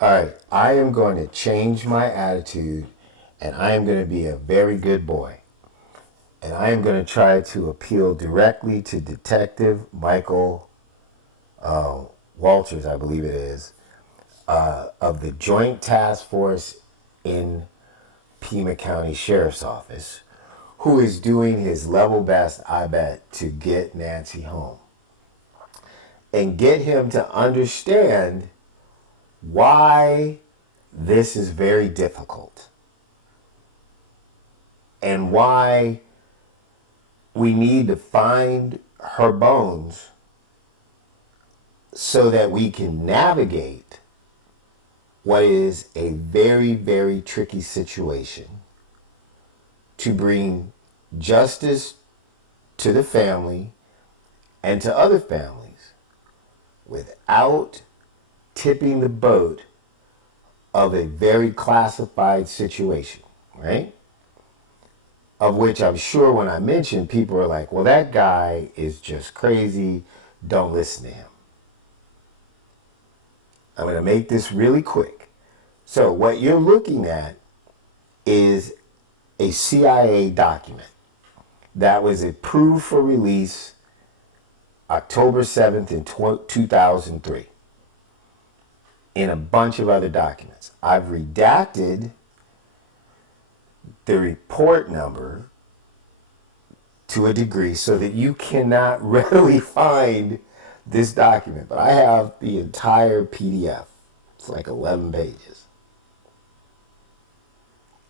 All right, I am going to change my attitude and I am going to be a very good boy. And I am going to try to appeal directly to Detective Michael Walters, I believe it is, of the Joint Task Force in Pima County Sheriff's Office, who is doing his level best, I bet, to get Nancy home. And get him to understand why this is very difficult. And why we need to find her bones so that we can navigate what is a very, very tricky situation to bring justice to the family and to other families without tipping the boat of a very classified situation, right? Of which I'm sure when I mention, people are like, well, that guy is just crazy. Don't listen to him. I'm going to make this really quick. So what you're looking at is a CIA document that was approved for release October 7th in 2003 in a bunch of other documents. I've redacted the report number to a degree so that you cannot readily find this document. But I have the entire PDF. It's like 11 pages.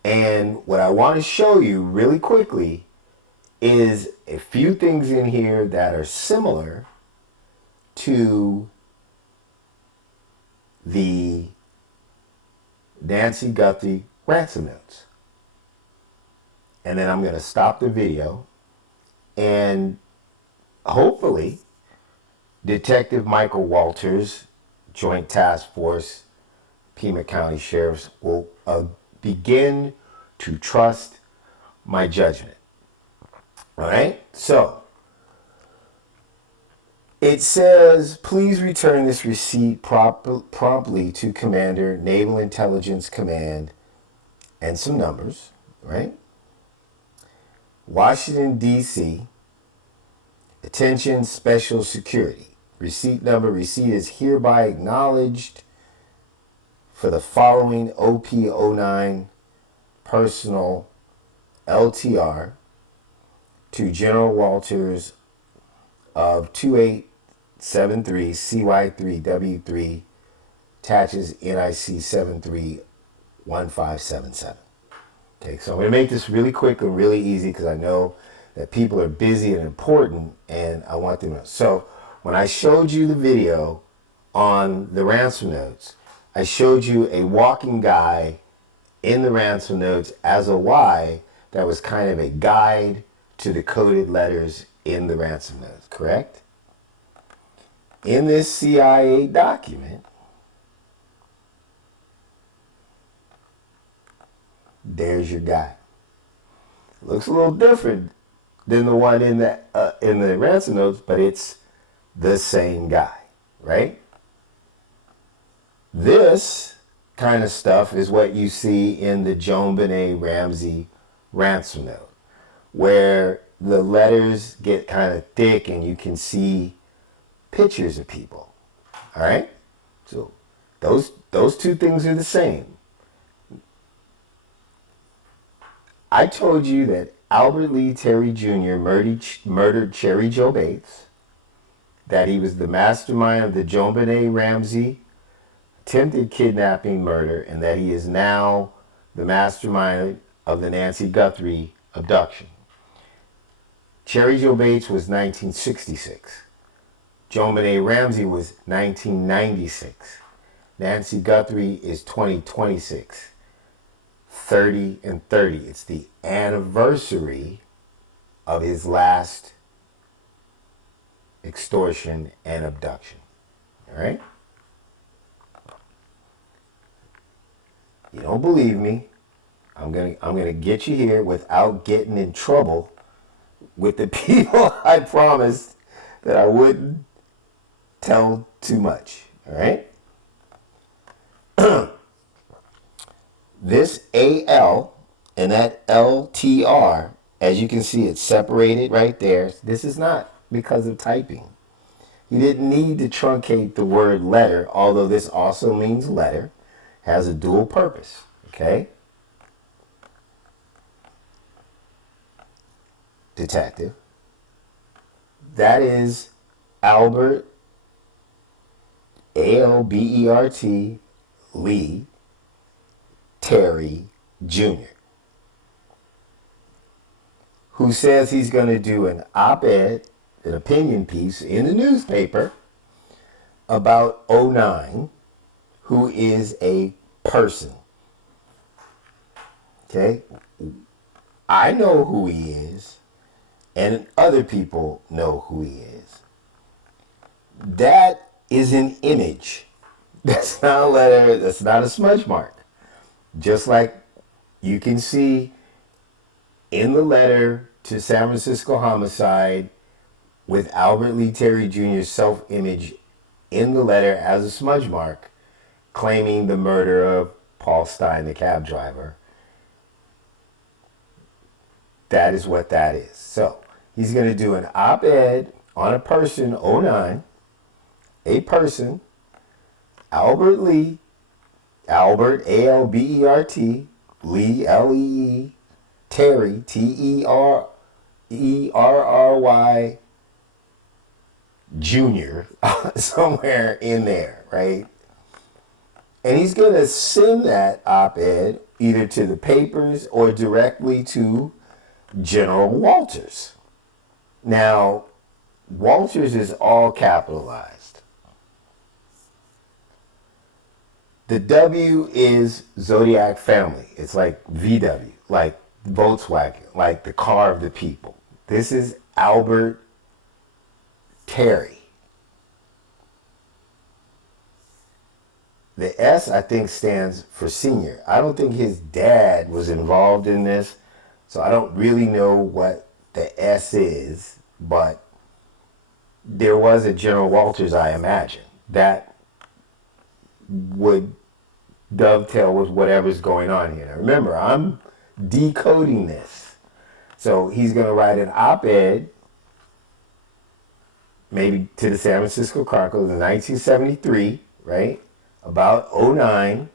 And what I want to show you really quickly is a few things in here that are similar to the Nancy Guthrie Ransom Notes. And then I'm going to stop the video and hopefully Detective Michael Walters, Joint Task Force, Pima County Sheriffs will begin to trust my judgment. All right? So, it says, please return this receipt promptly to Commander, Naval Intelligence Command, and some numbers, right? Washington, D.C. Attention, Special Security. Receipt number, receipt is hereby acknowledged for the following OP09 personal LTR to General Walters of 2873 CY3W3 attaches NIC 731577. Okay, so I'm going to make this really quick and really easy because I know that people are busy and important and I want them to. So when I showed you the video on the ransom notes, I showed you a walking guy in the ransom notes as a Y that was kind of a guide to the coded letters in the ransom notes, correct? In this CIA document, there's your guy. Looks a little different than the one in the ransom notes, but it's the same guy, right? This kind of stuff is what you see in the JonBenet Ramsey ransom note, where the letters get kind of thick and you can see pictures of people. All right? So those two things are the same. I told you that Albert Lee Terry Jr. murdered Cherry Jo Bates, that he was the mastermind of the JonBenet Ramsey attempted kidnapping murder, and that he is now the mastermind of the Nancy Guthrie abduction. Cherry Jo Bates was 1966. JonBenet Ramsey was 1996. Nancy Guthrie is 2026. 30 and 30. It's the anniversary of his last extortion and abduction. All right? You don't believe me? I'm gonna get you here without getting in trouble with the people I promised that I wouldn't tell too much. All right? This AL and that LTR, as you can see, it's separated right there. This is not because of typing. He didn't need to truncate the word letter, although this also means letter, has a dual purpose, okay? Detective. That is Albert, Albert, Lee, Terry Jr., who says he's going to do an op-ed, an opinion piece in the newspaper about '09, who is a person. Okay? I know who he is, and other people know who he is. That is an image. That's not a letter, that's not a smudge mark. Just like you can see in the letter to San Francisco homicide with Albert Lee Terry Jr.'s self-image in the letter as a smudge mark, claiming the murder of Paul Stein, the cab driver. That is what that is. So he's going to do an op-ed on a person, '09, a person, Albert Lee, Albert, Albert, Lee, Lee, Terry, Terry, Jr., somewhere in there, right? And he's going to send that op-ed either to the papers or directly to General Walters. Now, Walters is all capitalized. The W is Zodiac family. It's like VW, like Volkswagen, like the car of the people. This is Albert Terry. The S, I think, stands for senior. I don't think his dad was involved in this, so I don't really know what the S is, but there was a General Walters, I imagine. That would dovetail with whatever's going on here. Now remember, I'm decoding this. So he's going to write an op-ed, maybe to the San Francisco Chronicle in 1973, right? About '09,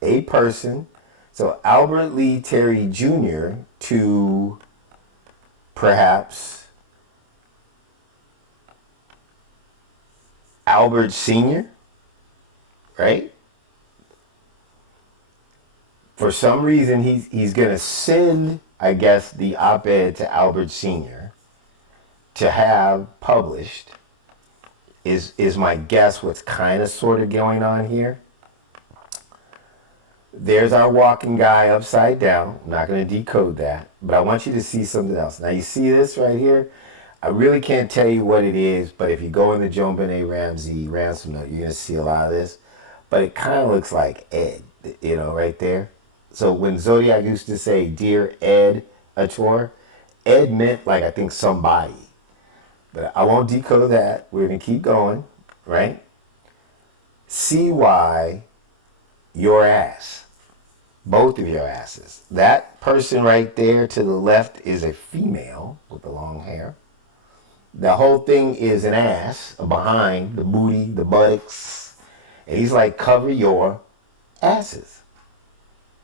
a person. So Albert Lee Terry Jr. to perhaps Albert Sr., right? For some reason, he's going to send, I guess, the op-ed to Albert Sr. to have published, is my guess what's kind of sort of going on here. There's our walking guy upside down. I'm not going to decode that, but I want you to see something else. Now, you see this right here? I really can't tell you what it is, but if you go in the JonBenet Ramsey Ransom Note, you're going to see a lot of this. But it kind of looks like Ed, you know, right there. So when Zodiac used to say, "Dear Ed Ator," Ed meant, like, I think somebody. But I won't decode that. We're going to keep going, right? CY, your ass. Both of your asses. That person right there to the left is a female with the long hair. The whole thing is an ass, a behind, the booty, the buttocks. And he's like, cover your asses.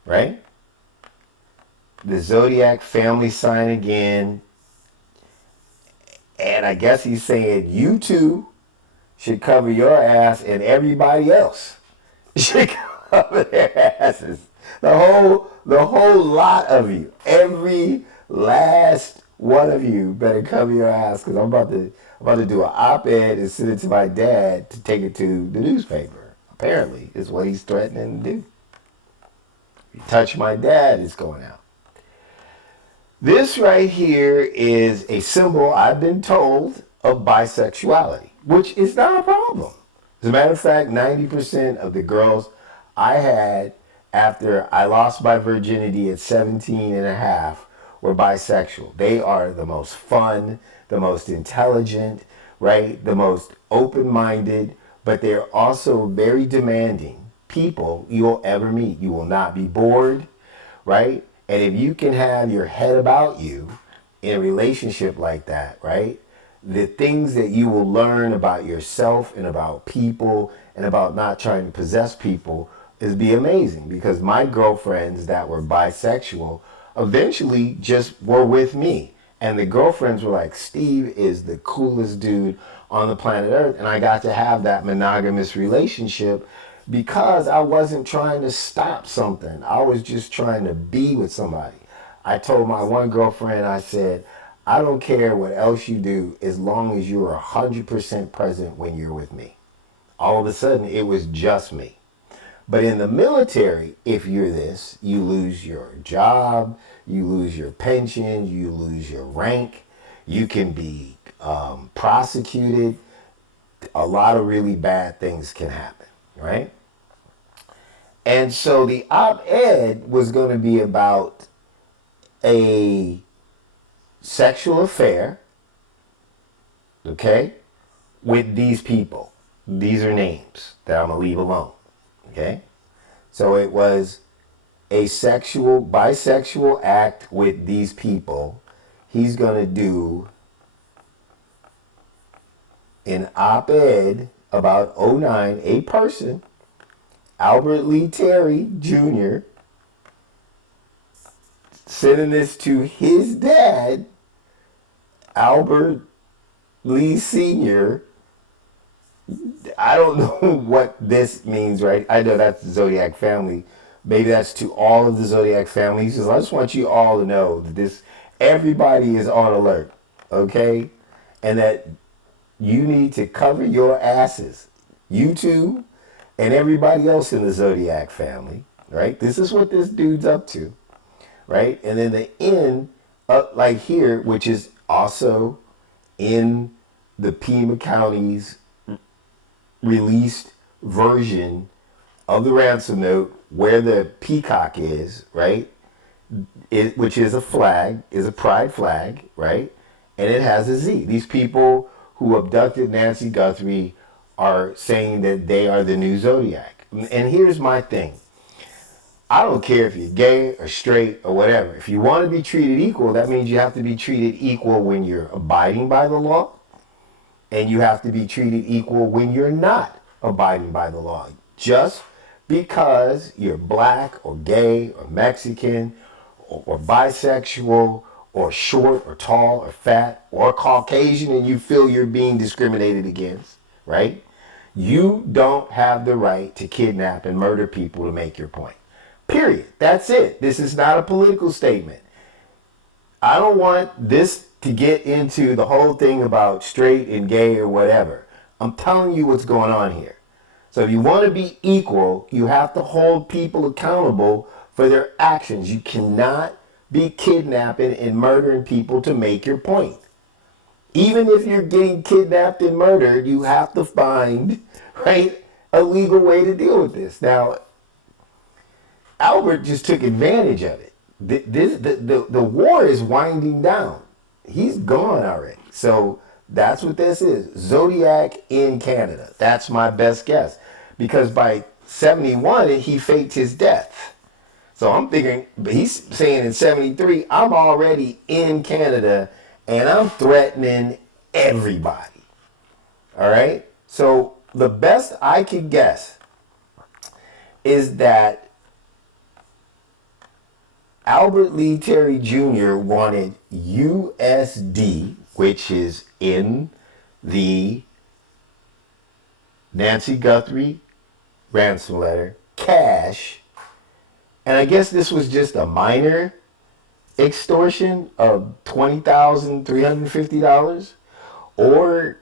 Right? The Zodiac family sign again. And I guess he's saying you two should cover your ass and everybody else should cover their asses. The whole lot of you. Every last one of you better cover your ass, because I'm about to do an op-ed and send it to my dad to take it to the newspaper. Apparently, is what he's threatening to do. If you touch my dad, it's going out. This right here is a symbol, I've been told, of bisexuality, which is not a problem. As a matter of fact, 90% of the girls I had after I lost my virginity at 17 and a half were bisexual. They are the most fun, the most intelligent, right? The most open-minded, but they're also very demanding people you'll ever meet. You will not be bored, right? And if you can have your head about you in a relationship like that, right? The things that you will learn about yourself and about people and about not trying to possess people is be amazing, because my girlfriends that were bisexual eventually just were with me. And the girlfriends were like, Steve is the coolest dude on the planet Earth. And I got to have that monogamous relationship because I wasn't trying to stop something. I was just trying to be with somebody. I told my one girlfriend, I said, I don't care what else you do as long as you're 100% present when you're with me. All of a sudden, it was just me. But in the military, if you're this, you lose your job, you lose your pension, you lose your rank, you can be prosecuted. A lot of really bad things can happen, right? And so the op-ed was going to be about a sexual affair, okay, with these people. These are names that I'm going to leave alone, okay? So it was a bisexual act with these people. He's going to do an op-ed about '09, a person, Albert Lee Terry Jr., sending this to his dad, Albert Lee Sr. I don't know what this means, right? I know that's the Zodiac family. Maybe that's to all of the Zodiac families. I just want you all to know that everybody is on alert, okay? And that you need to cover your asses. You two and everybody else in the Zodiac family, right? This is what this dude's up to, right? And then the end, like here, which is also in the Pima County's released version of the ransom note, where the peacock is, right? Which is a flag, is a pride flag, right? And it has a Z. These people who abducted Nancy Guthrie are saying that they are the new Zodiac. And here's my thing. I don't care if you're gay or straight or whatever. If you want to be treated equal, that means you have to be treated equal when you're abiding by the law. And you have to be treated equal when you're not abiding by the law. Just because you're black or gay or Mexican or bisexual or short or tall or fat or Caucasian and you feel you're being discriminated against, right? You don't have the right to kidnap and murder people to make your point. Period. That's it. This is not a political statement. I don't want this to get into the whole thing about straight and gay or whatever. I'm telling you what's going on here. So if you want to be equal, you have to hold people accountable for their actions. You cannot be kidnapping and murdering people to make your point. Even if you're getting kidnapped and murdered, you have to find, right, a legal way to deal with this. Now, Albert just took advantage of it. The war is winding down. He's gone already. So that's what this is. Zodiac in Canada. That's my best guess. Because by 71, he faked his death. So I'm thinking, he's saying in 73, I'm already in Canada and I'm threatening everybody. All right? So the best I could guess is that Albert Lee Terry Jr. wanted USD, which is in the Nancy Guthrie ransom letter, cash. And I guess this was just a minor extortion of $20,350, or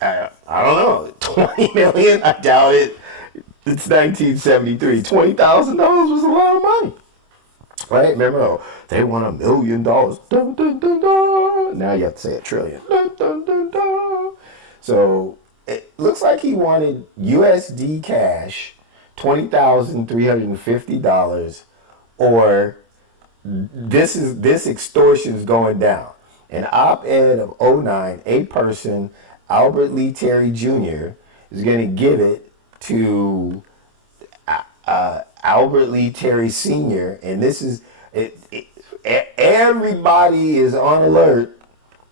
I don't know, 20 million. I doubt it. It's 1973. $20,000 was a lot of money. Right? Remember, they want $1 million. Dun, dun, dun, dun. Now you have to say $1 trillion. Dun, dun, dun, dun. So it looks like he wanted USD cash, $20,350, or this extortion is going down. An op-ed of '09, a person, Albert Lee Terry Jr., is going to give it to Albert Lee Terry Sr., and this is, everybody is on alert,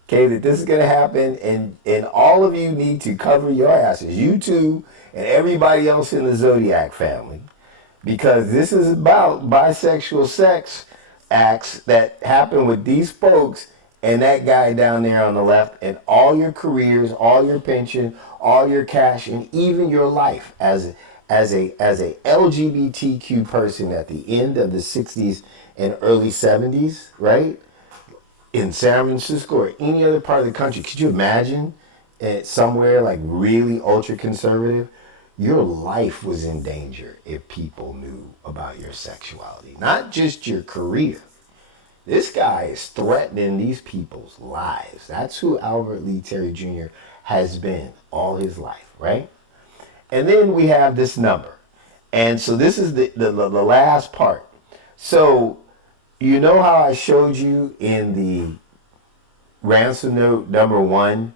okay, that this is going to happen, and all of you need to cover your asses, you two and everybody else in the Zodiac family, because this is about bisexual sex acts that happen with these folks and that guy down there on the left, and all your careers, all your pension, all your cash, and even your life as a LGBTQ person at the end of the 60s and early 70s, right? In San Francisco or any other part of the country. Could you imagine somewhere like really ultra conservative? Your life was in danger if people knew about your sexuality, not just your career. This guy is threatening these people's lives. That's who Albert Lee Terry Jr. has been all his life, right? And then we have this number. And so this is the last part. So you know how I showed you in the ransom note number 1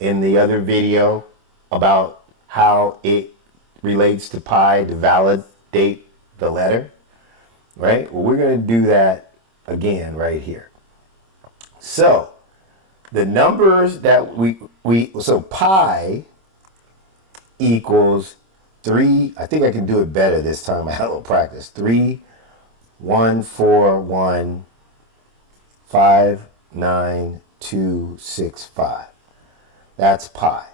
in the other video about how it relates to pi to validate the letter, right? Well, we're going to do that again right here. So the numbers that so pi equals 3. I think I can do it better this time. I had a little practice. 3, 1, 4, 1, 5, 9, 2, 6, 5. That's pi.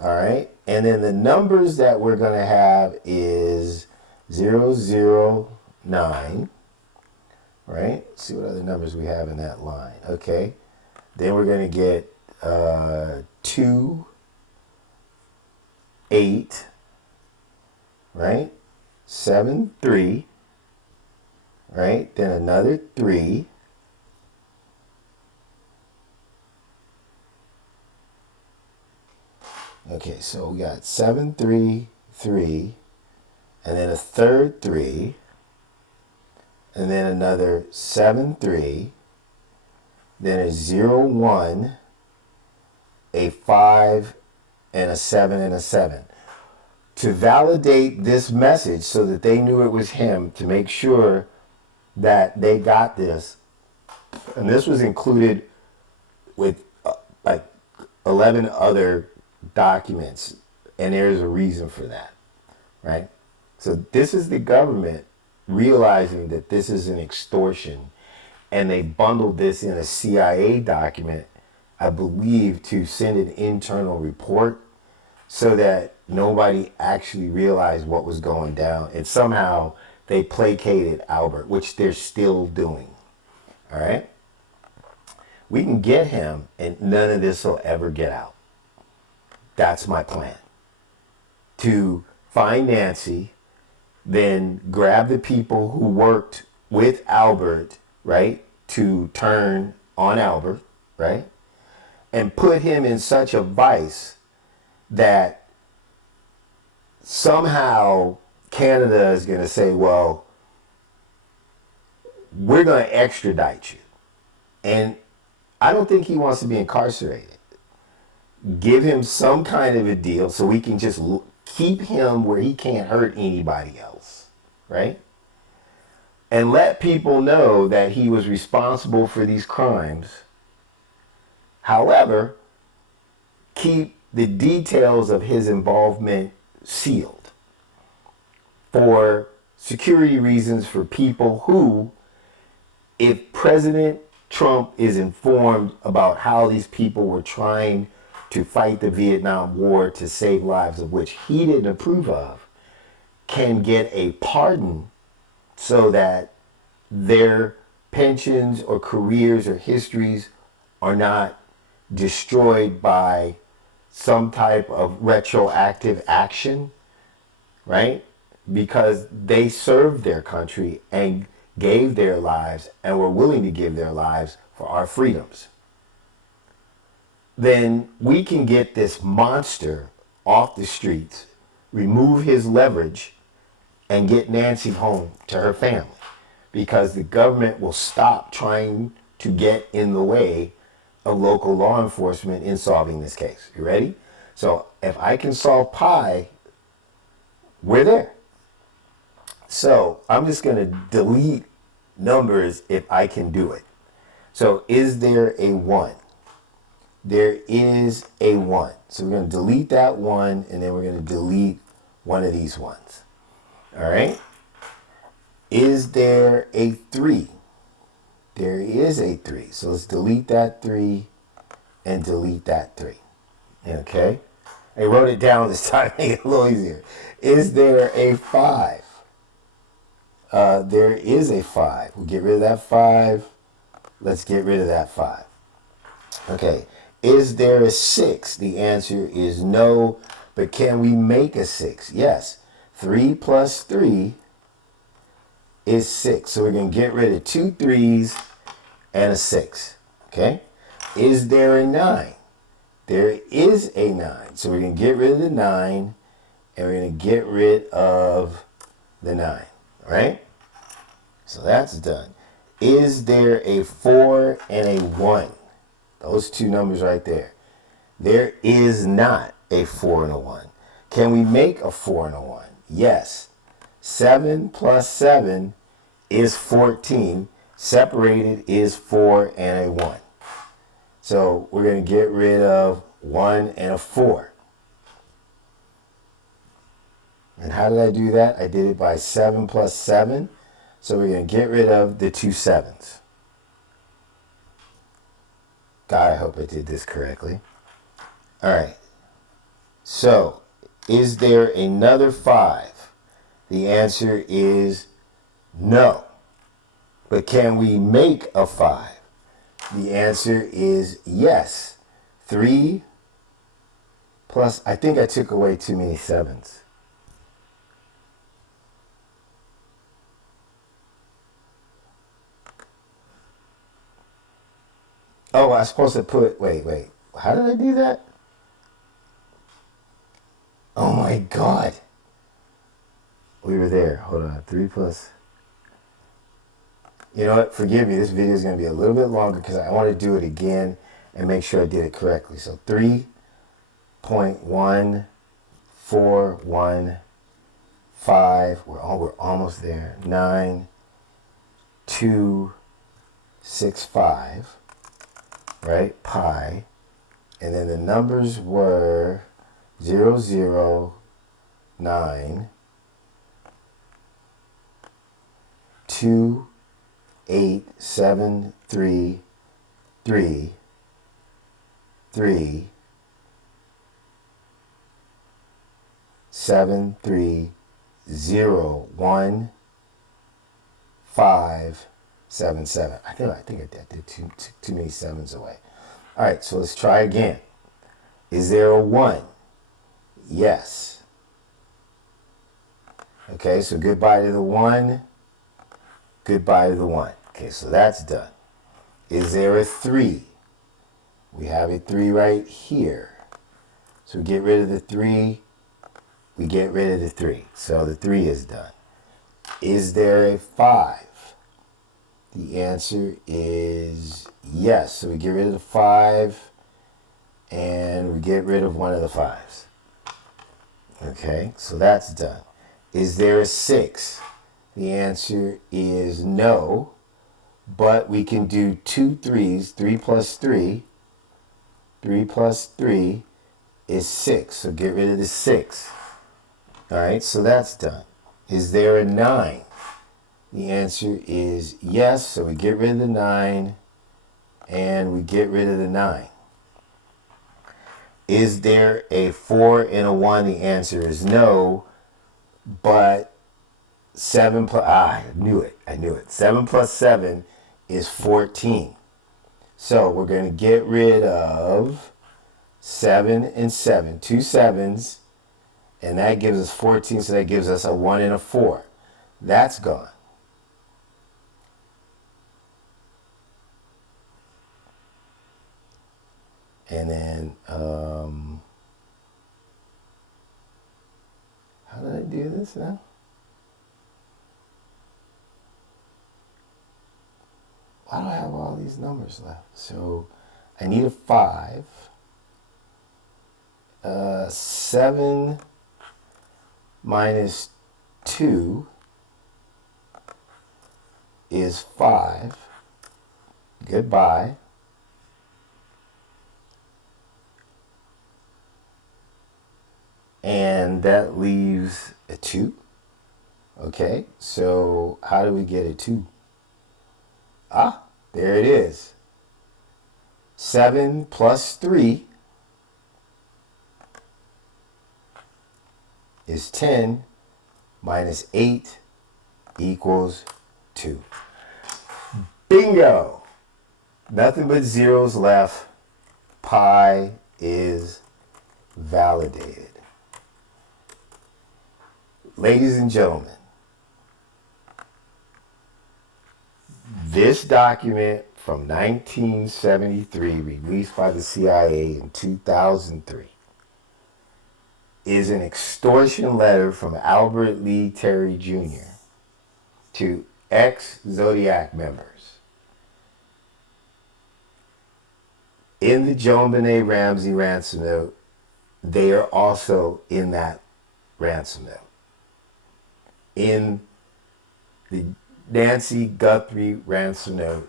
All right. And then the numbers that we're going to have is 0, 0, 9. Right? Let's see what other numbers we have in that line. Okay. Then we're going to get 2, 8, right? 7, 3, right? Then another 3. Okay, so we got 7, 3, 3, and then a third 3, and then another 7, 3, then a 0, 1, a 5, and a 7 and a 7. To validate this message so that they knew it was him, to make sure that they got this, and this was included with like 11 other documents, and there's a reason for that, right? So this is the government realizing that this is an extortion, and they bundled this in a CIA document, I believe, to send an internal report so that nobody actually realized what was going down. And somehow they placated Albert, which they're still doing. All right? We can get him, and none of this will ever get out. That's my plan. To find Nancy, then grab the people who worked with Albert, right, to turn on Albert, right, and put him in such a vice that somehow Canada is going to say, well, we're going to extradite you. And I don't think he wants to be incarcerated. Give him some kind of a deal so we can just keep him where he can't hurt anybody else, right? And let people know that he was responsible for these crimes. However, keep the details of his involvement sealed for security reasons for people who, if President Trump is informed about how these people were trying to fight the Vietnam War to save lives of which he didn't approve of, can get a pardon so that their pensions or careers or histories are not destroyed by some type of retroactive action, right? Because they served their country and gave their lives and were willing to give their lives for our freedoms. Then we can get this monster off the streets, remove his leverage, and get Nancy home to her family, because the government will stop trying to get in the way of local law enforcement in solving this case. You ready? So if I can solve pi, we're there. So I'm just going to delete numbers if I can do it. So is there a 1? There is a 1. So we're going to delete that 1, and then we're going to delete one of these ones. All right? Is there a 3? There is a 3. So let's delete that 3 and delete that 3. Okay? I wrote it down this time to make it a little easier. Is there a 5? There is a 5. We'll get rid of that 5. Let's get rid of that 5. Okay. Is there a 6? The answer is no. But can we make a 6? Yes. 3 plus 3 is 6. So we're going to get rid of 2 3s and a 6. Okay. Is there a 9? There is a 9. So we're going to get rid of the 9 and we're going to get rid of the 9. All right. So that's done. Is there a 4 and a 1? Those two numbers right there. There is not a 4 and a 1. Can we make a 4 and a 1? Yes. 7 plus 7 is 14. Separated is 4 and a 1. So we're going to get rid of 1 and a 4. And how did I do that? I did it by 7 plus 7. So we're going to get rid of the 2 7s. God, I hope I did this correctly. All right. So, is there another 5? The answer is no. But can we make a 5? The answer is yes. 3 plus, I think I took away too many 7s. Oh, I was supposed to put, wait. How did I do that? Oh my God. We were there. Hold on. 3 plus. You know what? Forgive me. This video is going to be a little bit longer because I want to do it again and make sure I did it correctly. So 3.1415. We're almost there. 9265. Right? Pi. And then the numbers were 009 2 8 7 3 3 3 7 3 0 1 5 7 7. I think I did too many 7s away. All right, so let's try again. Is there a 1? Yes. Okay, so goodbye to the 1. Goodbye to the 1. Okay, so that's done. Is there a 3? We have a 3 right here. So we get rid of the 3. We get rid of the 3. So the 3 is done. Is there a 5? The answer is yes. So we get rid of the 5 and we get rid of one of the 5s. Okay, so that's done. Is there a 6? The answer is no, but we can do 2 3s. 3 plus 3. 3 plus 3 is 6. So get rid of the 6. All right, so that's done. Is there a 9? The answer is yes. So we get rid of the 9 and we get rid of the 9. Is there a 4 and a 1? The answer is no, but 7 plus, I knew it. 7 plus 7 is 14. So we're going to get rid of 7 and 7. 2 7s, and that gives us 14, so that gives us a 1 and a 4. That's gone. And then, how did I do this now? Why do I have all these numbers left? So I need a 5. 7 minus 2 is 5. Goodbye. And that leaves a 2. Okay, so how do we get a 2? Ah, there it is. 7 plus 3 is 10 minus 8 equals 2. Bingo! Nothing but zeros left. Pi is validated. Ladies and gentlemen, this document from 1973, released by the CIA in 2003, is an extortion letter from Albert Lee Terry Jr. to ex-Zodiac members. In the JonBenet Ramsey ransom note, they are also in that ransom note. In the Nancy Guthrie Ransom Note,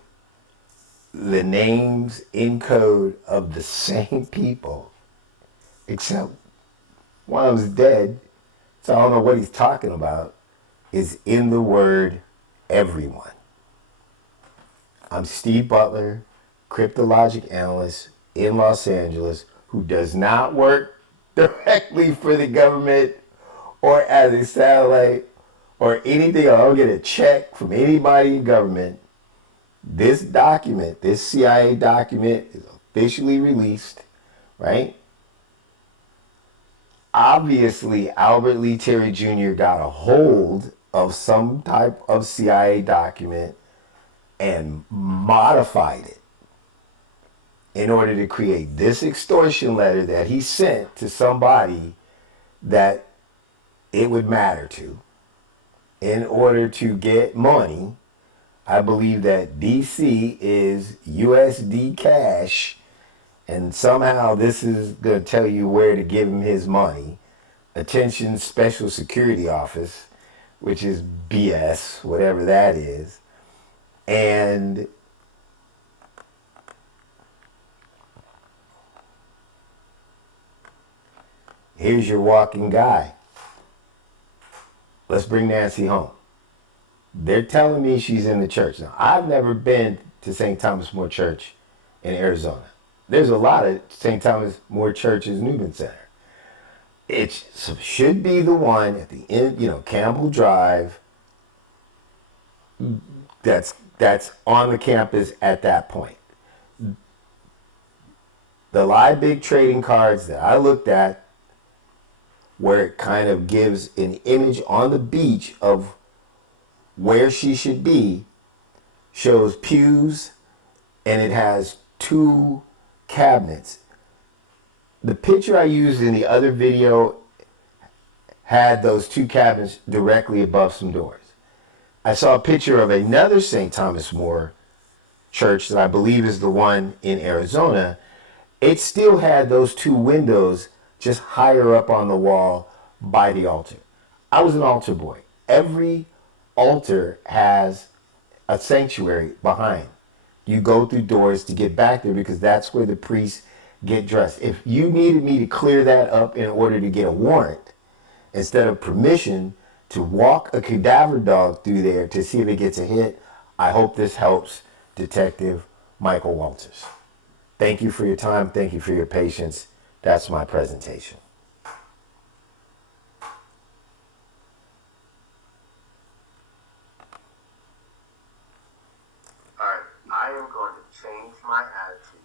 the names in code of the same people, except one of them's dead, so I don't know what he's talking about, is in the word everyone. I'm Steve Butler, cryptologic analyst in Los Angeles, who does not work directly for the government or as a satellite or anything. I don't get a check from anybody in government. This document, this CIA document, is officially released, right? Obviously, Albert Lee Terry Jr. got a hold of some type of CIA document and modified it in order to create this extortion letter that he sent to somebody that it would matter to in order to get money. I believe that DC is USD cash, and somehow this is going to tell you where to give him his money. Attention Special Security Office, which is BS, whatever that is. And here's your walking guy. Let's bring Nancy home. They're telling me she's in the church. Now, I've never been to St. Thomas More Church in Arizona. There's a lot of St. Thomas More Churches, Newman Center. It should be the one at the end, Campbell Drive, that's on the campus at that point. The live big trading cards that I looked at, where it kind of gives an image on the beach of where she should be, shows pews, and it has 2 cabinets. The picture I used in the other video had those 2 cabinets directly above some doors. I saw a picture of another St. Thomas More church that I believe is the one in Arizona. It still had those 2 windows just higher up on the wall by the altar. I was an altar boy. Every altar has a sanctuary behind. You go through doors to get back there because that's where the priests get dressed. If you needed me to clear that up in order to get a warrant, instead of permission to walk a cadaver dog through there to see if it gets a hit, I hope this helps Detective Michael Walters. Thank you for your time. Thank you for your patience. That's my presentation. All right, I am going to change my attitude